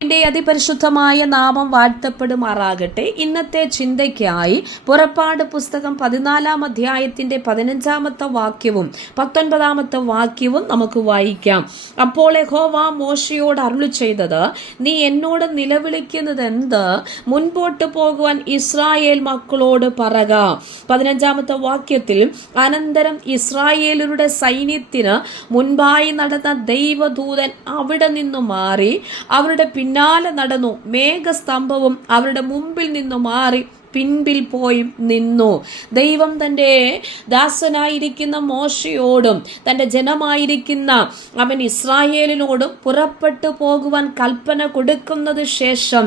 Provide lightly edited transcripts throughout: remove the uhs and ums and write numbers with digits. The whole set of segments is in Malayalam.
ന്റെ അതിപരിശുദ്ധമായ നാമം വാഴ്ത്തപ്പെടുമാറാകട്ടെ. ഇന്നത്തെ ചിന്തയ്ക്കായി പുറപ്പാട് പുസ്തകം 14 അധ്യായത്തിന്റെ 15 വാക്യവും 19 വാക്യവും നമുക്ക് വായിക്കാം. അപ്പോൾ യഹോവ മോശയോട് അരുളി ചെയ്തത്, നീ എന്നോട് നിലവിളിക്കുന്നത് എന്ത്? മുൻപോട്ട് പോകുവാൻ ഇസ്രായേൽ മക്കളോട് പറക. 15 വാക്യത്തിൽ, അനന്തരം ഇസ്രായേലരുടെ സൈന്യത്തിന് മുൻപായി നടന്ന ദൈവദൂതൻ അവിടെ നിന്നു മാറി അവരുടെ പിന്നാലെ നടന്നു. മേഘസ്തംഭവും അവരുടെ മുമ്പിൽ നിന്നു മാറി പിൻപിൽ പോയി നിന്നു. ദൈവം തൻ്റെ ദാസനായിരിക്കുന്ന മോശയോടും തൻ്റെ ജനമായിരിക്കുന്ന അവൻ ഇസ്രായേലിനോടും പുറപ്പെട്ടു പോകുവാൻ കൽപ്പന കൊടുക്കുന്നത് ശേഷം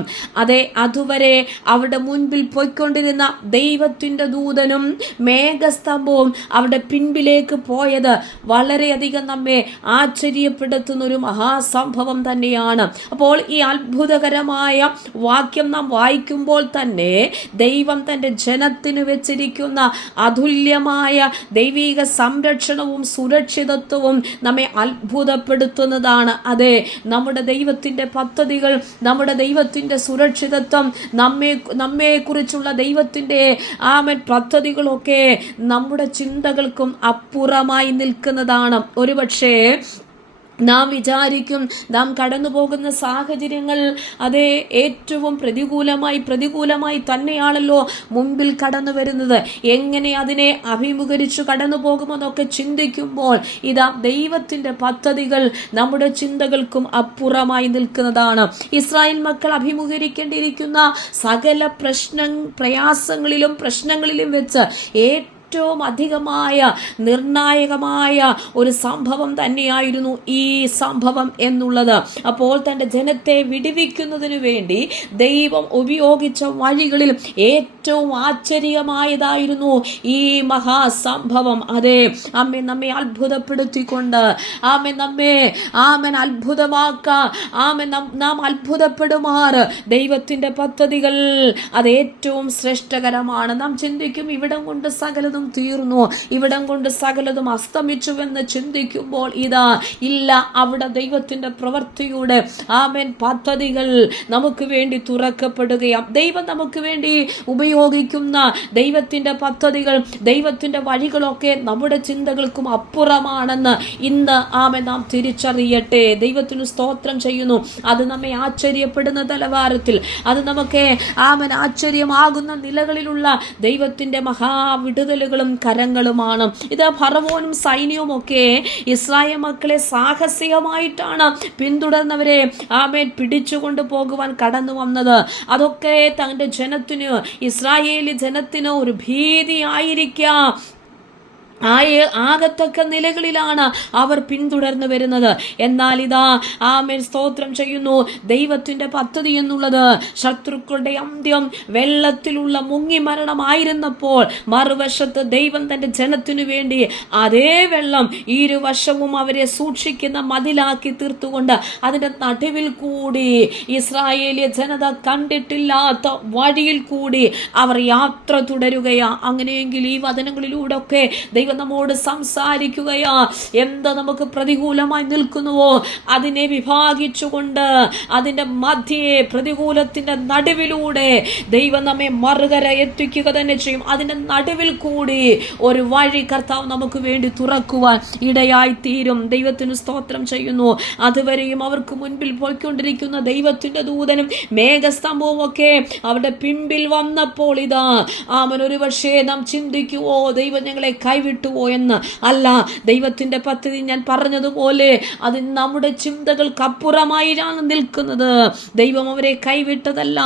അതുവരെ അവരുടെ മുൻപിൽ പോയിക്കൊണ്ടിരുന്ന ദൈവത്തിൻ്റെ ദൂതനും മേഘസ്തംഭവും അവരുടെ പിൻപിലേക്ക് പോയത് വളരെയധികം നമ്മെ ആശ്ചര്യപ്പെടുത്തുന്നൊരു മഹാസംഭവം തന്നെയാണ്. അപ്പോൾ ഈ അത്ഭുതകരമായ വാക്യം നാം വായിക്കുമ്പോൾ തന്നെ ദൈവം തൻ്റെ ജനത്തിന് വെച്ചിരിക്കുന്ന അതുല്യമായ ദൈവിക സംരക്ഷണവും സുരക്ഷിതത്വവും നമ്മെ അത്ഭുതപ്പെടുത്തുന്നതാണ്. അതെ, നമ്മുടെ ദൈവത്തിൻ്റെ പദ്ധതികൾ, നമ്മുടെ ദൈവത്തിൻ്റെ സുരക്ഷിതത്വം, നമ്മെക്കുറിച്ചുള്ള ദൈവത്തിൻ്റെ പദ്ധതികളൊക്കെ നമ്മുടെ ചിന്തകൾക്കും അപ്പുറമായി നിൽക്കുന്നതാണ്. ഒരുപക്ഷേ നാം വിചാരിക്കും നാം കടന്നു പോകുന്ന സാഹചര്യങ്ങൾ ഏറ്റവും പ്രതികൂലമായി തന്നെയാണല്ലോ മുമ്പിൽ കടന്നു വരുന്നത്. എങ്ങനെ അതിനെ അഭിമുഖീകരിച്ചു കടന്നു പോകുമെന്നൊക്കെ ചിന്തിക്കുമ്പോൾ ദൈവത്തിൻ്റെ പദ്ധതികൾ നമ്മുടെ ചിന്തകൾക്കും അപ്പുറമായി നിൽക്കുന്നതാണ്. ഇസ്രായേൽ മക്കൾ അഭിമുഖീകരിക്കേണ്ടിയിരിക്കുന്ന സകല പ്രയാസങ്ങളിലും വെച്ച് ഏറ്റവും അധികമായ നിർണായകമായ ഒരു സംഭവം തന്നെയായിരുന്നു ഈ സംഭവം എന്നുള്ളത്. അപ്പോൾ തൻ്റെ ജനത്തെ വിടുവിക്കുന്നതിനു വേണ്ടി ദൈവം ഉപയോഗിച്ച വഴികളിൽ ഏറ്റവും ആശ്ചര്യമായതായിരുന്നു ഈ മഹാസംഭവം. നമ്മെ അത്ഭുതപ്പെടുത്തിക്കൊണ്ട് നാം അത്ഭുതപ്പെടുമാറ് ദൈവത്തിൻ്റെ പദ്ധതികൾ ഏറ്റവും ശ്രേഷ്ഠകരമാണ്. നാം ചിന്തിക്കും, ഇവിടം കൊണ്ട് സകലതും തീർന്നു, ഇവിടം കൊണ്ട് സകലതും അസ്തമിച്ചുവെന്ന് ചിന്തിക്കുമ്പോൾ ഇല്ല, അവിടെ ദൈവത്തിന്റെ പ്രവൃത്തിയുടെ പദ്ധതികൾ നമുക്ക് വേണ്ടി തുറക്കപ്പെടുകയാണ്. ദൈവം നമുക്ക് വേണ്ടി ഉപയോഗിക്കുന്ന ദൈവത്തിന്റെ പദ്ധതികൾ, ദൈവത്തിന്റെ വഴികളൊക്കെ നമ്മുടെ ചിന്തകൾക്കും അപ്പുറമാണെന്ന് ഇന്ന് നാം തിരിച്ചറിയട്ടെ. ദൈവത്തിന് സ്തോത്രം ചെയ്യുന്നു. അത് നമ്മെ ആശ്ചര്യപ്പെടുന്ന നിലവാരത്തിൽ, അത് നമുക്ക് ആശ്ചര്യമാകുന്ന നിലകളിലുള്ള ദൈവത്തിന്റെ മഹാവിടുതലുകളും കരങ്ങളുമാണ്. ഫറവോനും സൈന്യവും ഒക്കെ ഇസ്രായേൽ മക്കളെ സാഹസികമായിട്ടാണ് പിന്തുടർന്നവരെ പിടിച്ചുകൊണ്ട് പോകുവാൻ കടന്നു വന്നത്. അതൊക്കെ തന്റെ ജനത്തിന്, ഇസ്രായേലി ജനത്തിന് ഒരു ഭീതിയായിരിക്കാം. ആകത്തക്ക നിലകളിലാണ് അവർ പിന്തുടർന്നു വരുന്നത്. എന്നാൽ സ്തോത്രം ചെയ്യുന്നു, ദൈവത്തിന്റെ പദ്ധതി എന്നുള്ളത് ശത്രുക്കളുടെ അന്ത്യം വെള്ളത്തിലുള്ള മുങ്ങിമരണമായിരുന്നപ്പോൾ മറുവശത്ത് ദൈവം തന്റെ ജനത്തിനു വേണ്ടി അതേ വെള്ളം ഇരുവശവും അവരെ സൂക്ഷിക്കുന്ന മതിലാക്കി തീർത്തുകൊണ്ട് അതിന്റെ നടുവിൽ കൂടി ഇസ്രായേലിയ ജനത കണ്ടിട്ടില്ലാത്ത വഴിയിൽ കൂടി അവർ യാത്ര തുടരുകയാ. അങ്ങനെയെങ്കിൽ ഈ വചനങ്ങളിലൂടെ ഒക്കെ ദൈവം നമ്മോട് സംസാരിക്കുകയാ. എന്താ നമുക്ക് പ്രതികൂലമായി നിൽക്കുന്നുവോ അതിനെ വിഭാഗിച്ചുകൊണ്ട് അതിന്റെ മധ്യേ പ്രതികൂലത്തിന്റെ നടുവിലൂടെ ദൈവം നമ്മെ മറുകര എത്തിക്കുക തന്നെ ചെയ്യും. അതിന്റെ നടുവിൽ കൂടി ഒരു വഴി കർത്താവ് നമുക്ക് വേണ്ടി തുറക്കുവാൻ ഇടയായി തീരും. ദൈവത്തിന് സ്തോത്രം ചെയ്യുന്നു. അതുവരെയും അവർക്ക് മുൻപിൽ പോയിക്കൊണ്ടിരിക്കുന്ന ദൈവത്തിന്റെ ദൂതനും മേഘസ്തംഭവും ഒക്കെ അവരുടെ പിൻപിൽ വന്നപ്പോൾ ഒരു പക്ഷേ നാം ചിന്തിക്കുവോ ദൈവം ഞങ്ങളെ കൈവിട്ടുവോ എന്ന്. അല്ല, ദൈവത്തിന്റെ പദ്ധതി ഞാൻ പറഞ്ഞതുപോലെ അത് നമ്മുടെ ചിന്തകൾക്കപ്പുറമായാണ് നിൽക്കുന്നത്. ദൈവം അവരെ കൈവിട്ടതല്ല.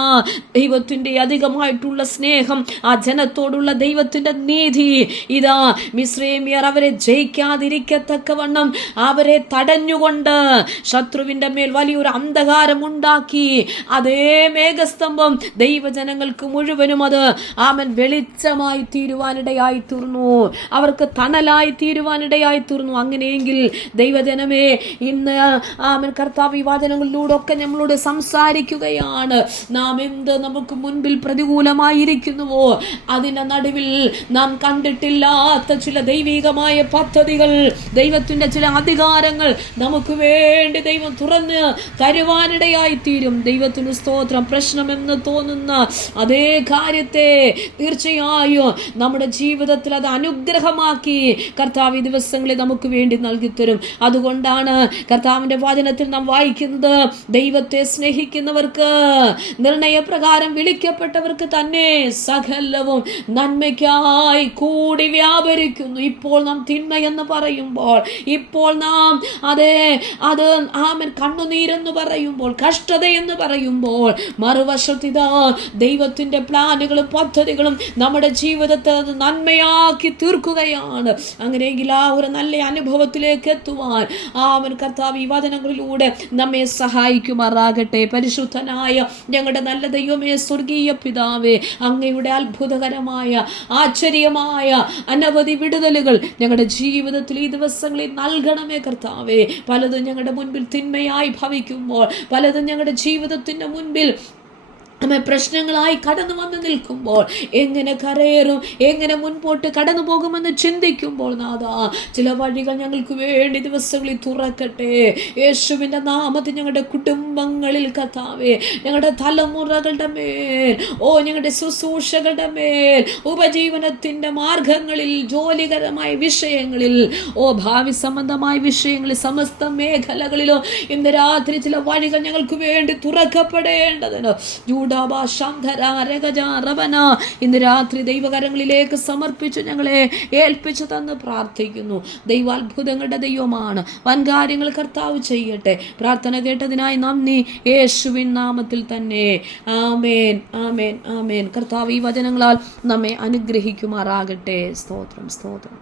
ദൈവത്തിന്റെ അധികമായിട്ടുള്ള സ്നേഹം, ആ ജനത്തോടുള്ള ദൈവത്തിന്റെ നീതി, മിസ്രൈമ്യർ അവരെ ജയിക്കാതിരിക്കത്തക്കവണ്ണം അവരെ തടഞ്ഞുകൊണ്ട് ശത്രുവിന്റെ മേൽ വലിയൊരു അന്ധകാരം ഉണ്ടാക്കി. അതേ മേഘസ്തംഭം ദൈവജനങ്ങൾക്ക് മുഴുവനും വെളിച്ചമായി തീരുവാനിടയായി തീർന്നു. അവർക്ക് അവർക്ക് തണലായി തീരുവാനിടയായി തീർന്നു. അങ്ങനെയെങ്കിൽ ദൈവജനമേ, ഇന്ന് ആമേൻ കർത്താവ് ഈ വചനങ്ങളിലൂടെ ഒക്കെ നമ്മളോട് സംസാരിക്കുകയാണ്. നാം എന്ത് നമുക്ക് മുൻപിൽ പ്രതികൂലമായിരിക്കുന്നുവോ അതിന്റെ നടുവിൽ നാം കണ്ടിട്ടില്ലാത്ത ചില ദൈവികമായ പദ്ധതികൾ, ദൈവത്തിന്റെ ചില അധികാരങ്ങൾ നമുക്ക് വേണ്ടി ദൈവം തുറന്ന് തരുവാനിടയായി തീരും. ദൈവത്തിന് സ്തോത്രം. പ്രശ്നമെന്ന് തോന്നുന്ന അതേ കാര്യത്തെ തീർച്ചയായും നമ്മുടെ ജീവിതത്തിൽ അത് അനുഗ്രഹമാക്കി കർത്താവ് ഈ ദിവസങ്ങളിൽ നമുക്ക് വേണ്ടി നൽകി തരും. അതുകൊണ്ടാണ് കർത്താവിന്റെ വചനത്തിൽ നാം വായിക്കുന്നത്, ദൈവത്തെ സ്നേഹിക്കുന്നവർക്ക്, നിർണയപ്രകാരം വിളിക്കപ്പെട്ടവർക്ക് തന്നെ സകലവും നന്മയ്ക്കായി കൂടി വ്യാപരിക്കുന്നു. ഇപ്പോൾ നാം തിന്മയെന്ന് പറയുമ്പോൾ, ഇപ്പോൾ നാം അത് ആമൻ കണ്ണുനീരെന്ന് പറയുമ്പോൾ, കഷ്ടതയെന്ന് പറയുമ്പോൾ, മറുവശത്തിതാ ദൈവത്തിന്റെ പ്ലാനുകളും പദ്ധതികളും നമ്മുടെ ജീവിതത്തെ അത് നന്മയാക്കി തീർക്കുകയാണ്. അങ്ങനെയെങ്കിൽ ആ ഒരു നല്ല അനുഭവത്തിലേക്ക് എത്തുവാൻ ആമൻ കർത്താവ് ഈ വചനങ്ങളിലൂടെ നമ്മെ സഹായിക്കുമാറാകട്ടെ. പരിശുദ്ധനായ ഞങ്ങളുടെ നല്ല ദൈവമേ, സ്വർഗീയ പിതാവേ, അങ്ങയുടെ അത്ഭുതകരമായ ആശ്ചര്യമായ അനവധി വിടുതലുകൾ ഞങ്ങളുടെ ജീവിതത്തിൽ ഈ ദിവസങ്ങളിൽ നൽകണമേ കർത്താവേ. പലതും ഞങ്ങളുടെ മുൻപിൽ തിന്മയായി ഭവിക്കുമ്പോൾ, പലതും ഞങ്ങളുടെ ജീവിതത്തിന്റെ മുൻപിൽ പ്രശ്നങ്ങളായി കടന്നു വന്ന് നിൽക്കുമ്പോൾ, എങ്ങനെ കരയേറും, എങ്ങനെ മുൻപോട്ട് കടന്നു പോകുമെന്ന് ചിന്തിക്കുമ്പോൾ, നാഥാ ചില വഴികൾ ഞങ്ങൾക്ക് വേണ്ടി ദിവസങ്ങളിൽ തുറക്കട്ടെ. യേശുവിൻ്റെ നാമത്തിൽ ഞങ്ങളുടെ കുടുംബങ്ങളിൽ കർത്താവേ, ഞങ്ങളുടെ തലമുറകളുടെ മേൽ, ഞങ്ങളുടെ ശുശ്രൂഷകളുടെ മേൽ, ഉപജീവനത്തിൻ്റെ മാർഗങ്ങളിൽ, ജോലികരമായ വിഷയങ്ങളിൽ, ഭാവി സംബന്ധമായ വിഷയങ്ങളിൽ, സമസ്ത മേഖലകളിലും ഇന്ന് രാത്രി ചില വഴികൾ ഞങ്ങൾക്ക് വേണ്ടി തുറക്കപ്പെടേണ്ടതിന് ഇന്ന് രാത്രി ദൈവകരങ്ങളിലേക്ക് സമർപ്പിച്ച് ഞങ്ങളെ ഏൽപ്പിച്ചു തന്ന് പ്രാർത്ഥിക്കുന്നു. ദൈവ അത്ഭുതങ്ങളുടെ ദൈവമാണ്. വൻകാര്യങ്ങൾ കർത്താവ് ചെയ്യട്ടെ. പ്രാർത്ഥന കേട്ടതിനായി നന്ദി, യേശുവിൻ നാമത്തിൽ തന്നെ. ആമേൻ, ആമേൻ, ആമേൻ. കർത്താവ് ഈ വചനങ്ങളാൽ നമ്മെ അനുഗ്രഹിക്കുമാറാകട്ടെ. സ്തോത്രം, സ്തോത്രം.